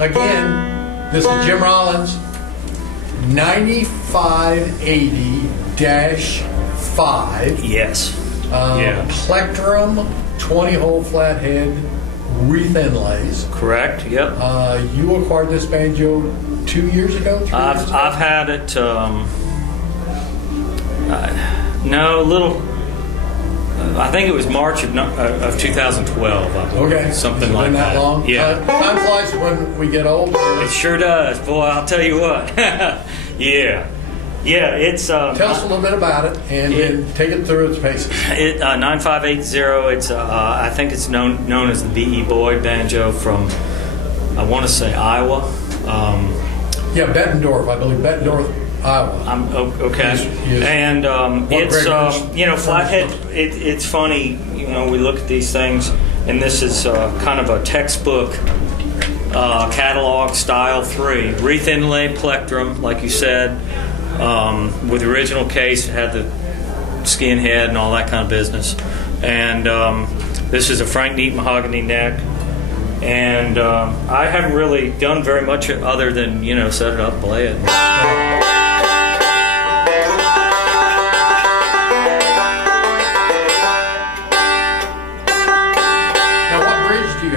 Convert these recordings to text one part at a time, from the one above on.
again, this is Jim Rollins, 9580-5. Yes. Yeah. Plectrum, 20-hole flathead, wreath inlays. Correct. Yep. You acquired this banjo 2 years ago? 3 years ago? I've had it. No, a little. I think it was March of 2012. I believe. Okay. Something like that. that. Long? Yeah. Time flies when we get older. It sure does, boy. I'll tell you what. Yeah. Yeah. It's. Tell us a little bit about it and then take it through its paces. 9580. It's. I think it's known as the B.E. Boyd banjo from. I want to say Iowa. Yeah, Bettendorf. I believe Bettendorf, Iowa. Okay. Yes. And it's flathead. It's funny. We look at these things, and this is kind of a textbook catalog style 3 wreath inlay plectrum, like you said, with the original case. It had the skin head and all that kind of business. And this is a Frank Neat mahogany neck. And I haven't really done very much other than set it up, play it.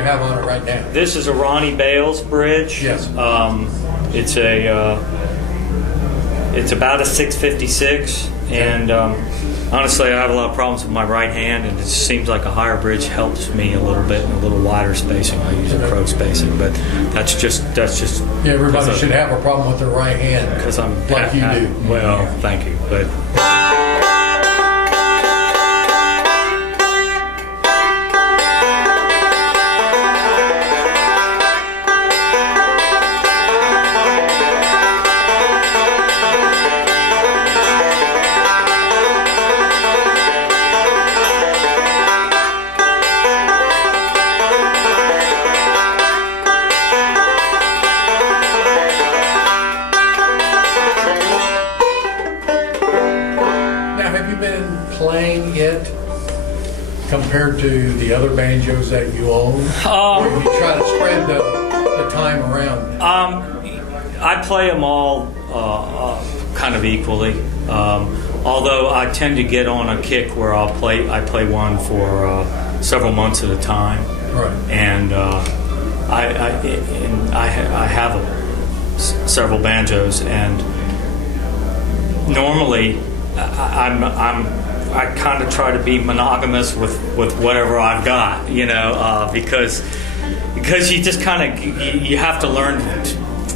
Have on it right now? This is a Ronnie Bales bridge. Yes. It's about a 656, and honestly, I have a lot of problems with my right hand, and it just seems like a higher bridge helps me a little bit, and a little wider spacing. I use a crow spacing, but that's just. Yeah, everybody should have a problem with their right hand because I'm like you do. Well, thank you, but. Playing it compared to the other banjos that you own, or you try to spread the time around? I play them all kind of equally. Although I tend to get on a kick where I play one for several months at a time. Right. And I have several banjos, and normally I kind of try to be monogamous with whatever I've got, because you just kind of you have to learn,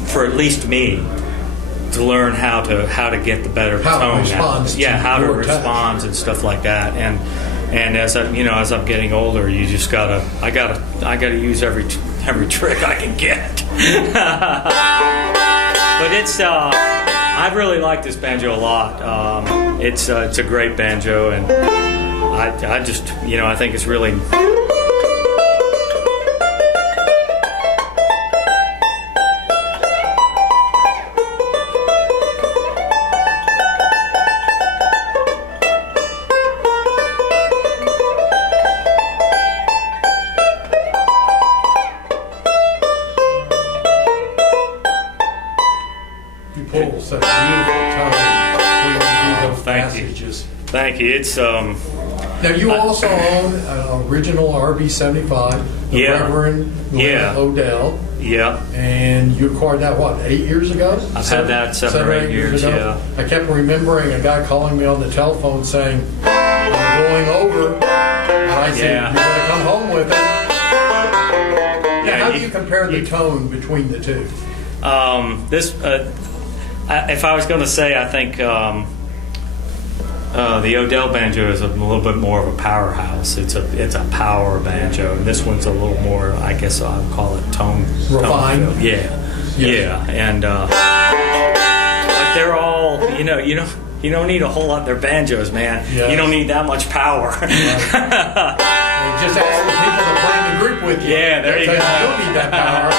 for at least me, to learn how to get the better tone out. Yeah, how to respond and stuff like that. And as I'm getting older, you just I gotta use every trick I can get. But it's I really like this banjo a lot. It's a great banjo, and I just I think it's really. Pull such beautiful tone when you do those passages. Thank you. It's Now you also own an original RB75, the Reverend Odell. Yeah. And you acquired that 8 years ago? I've had that 7 or 8 years ago. Yeah. I kept remembering a guy calling me on the telephone saying, "I'm going over," and I said, "You're going to come home with it." Now, how do you compare the tone between the two? If I was going to say, I think the Odell banjo is a little bit more of a powerhouse. It's a power banjo, and this one's a little more, I guess I would call it tone refined. Yeah, and like they're all, you don't need a whole lot. They're banjos, man. Yes. You don't need that much power. Right. Just ask the people that play in the group with you. Yeah, there you go. You don't need that power.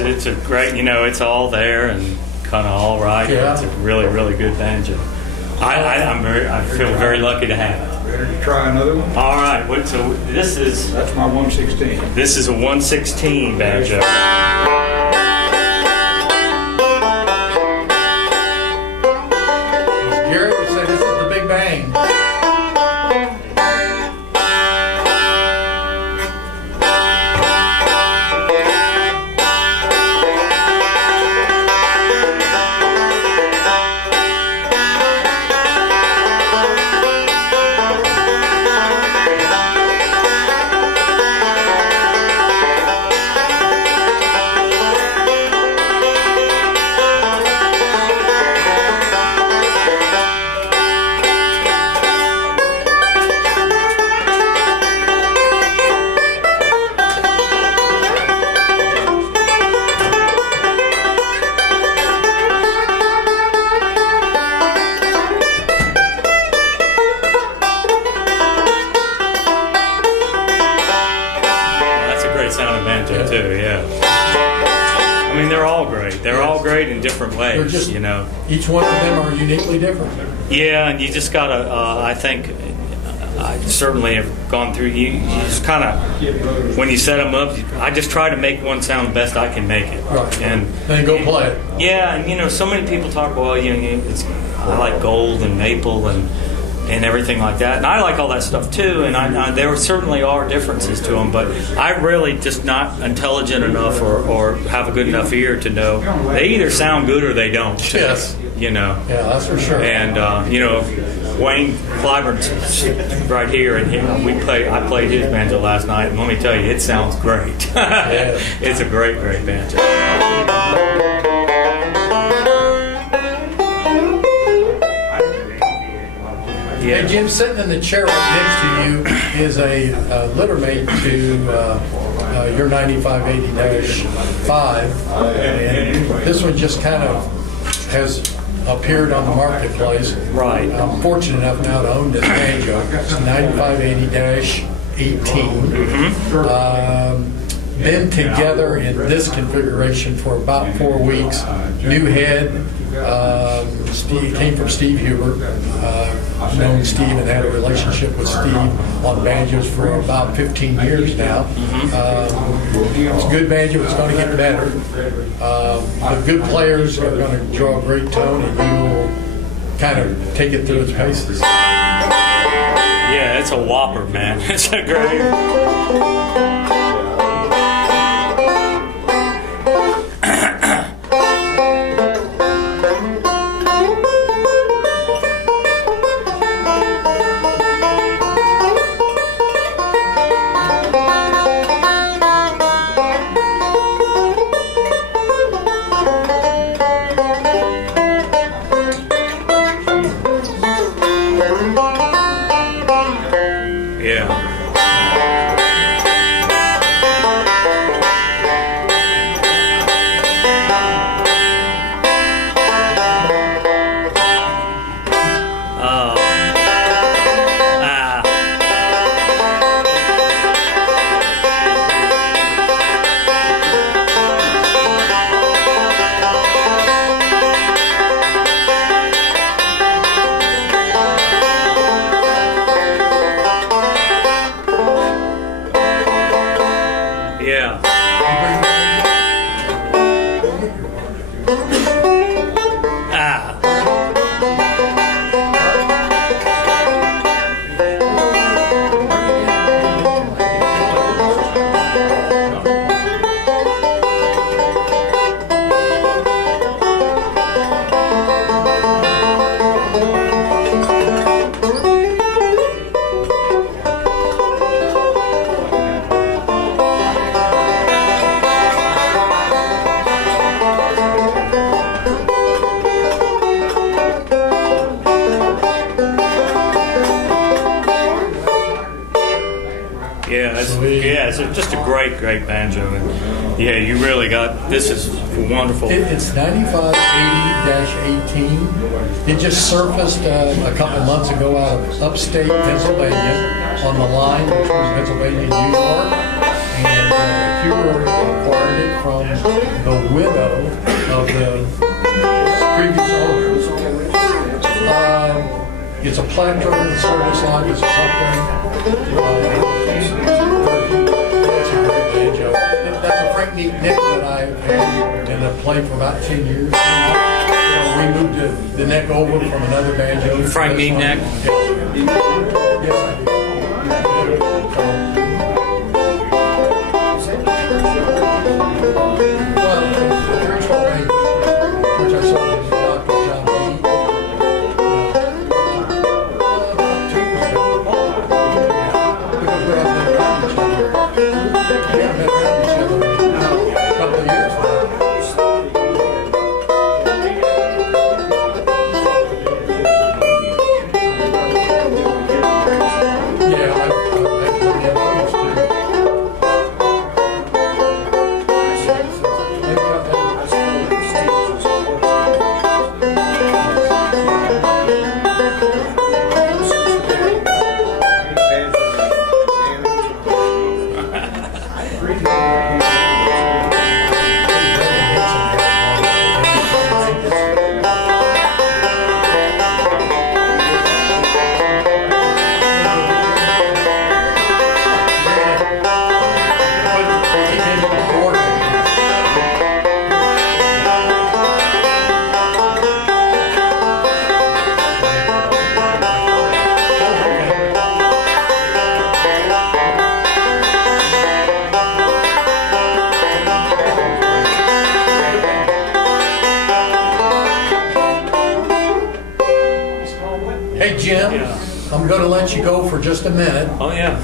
it's a great, it's all there and kind of all right. Yeah. It's a really, really good banjo. I feel very lucky to have it. Ready to try another one? All right, so That's my 116. this is a 116 banjo. Gary would say this is the Big Bang. Sounding banjo too, yeah. I mean, they're all great. They're all great in different ways, They're just, you know. Each one of them are uniquely different. Yeah, and you just gotta. I think I certainly have gone through. You just kind of when you set them up. I just try to make one sound the best I can make it, Right. and Then go play it. yeah, and so many people talk. Well, I like gold and maple and everything like that. And I like all that stuff too, and there certainly are differences to them, but I'm really just not intelligent enough or have a good enough ear to know they either sound good or they don't. Yes. Yeah, that's for sure. And Wayne Clyburn's right here, and I played his banjo last night, and let me tell you, it sounds great. Yeah. It's a great, great banjo. Hey, Jim, sitting in the chair right next to you is a littermate to your 9580-5, and this one just kind of has appeared on the marketplace. Right. I'm fortunate enough now to own this banjo. It's 9580-18. Been together in this configuration for about 4 weeks. New head. Steve came from Steve Hubert. Known Steve and had a relationship with Steve on banjos for about 15 years now. It's a good banjo. It's going to get better. The good players are going to draw a great tone, and you will kind of take it through its paces. Yeah, it's a whopper, man. It's a great. It's just a great banjo, and yeah, you really got this is wonderful. It's 9580-18. It just surfaced a couple months ago out of upstate Pennsylvania on the line between Pennsylvania and New York, and Hubert acquired acquired it from the widow of the previous owners. It's a plectrum, the service line is something. That's a great banjo. That's a Frank Neat Nick that I've had and have played for about 10 years. So we moved the neck over from another banjo. Frank Neat Neck? Yes, I do. Well, the 312 which I sold to Dr. John B. Hey Jim, I'm going to let you go for just a minute. Oh, yeah.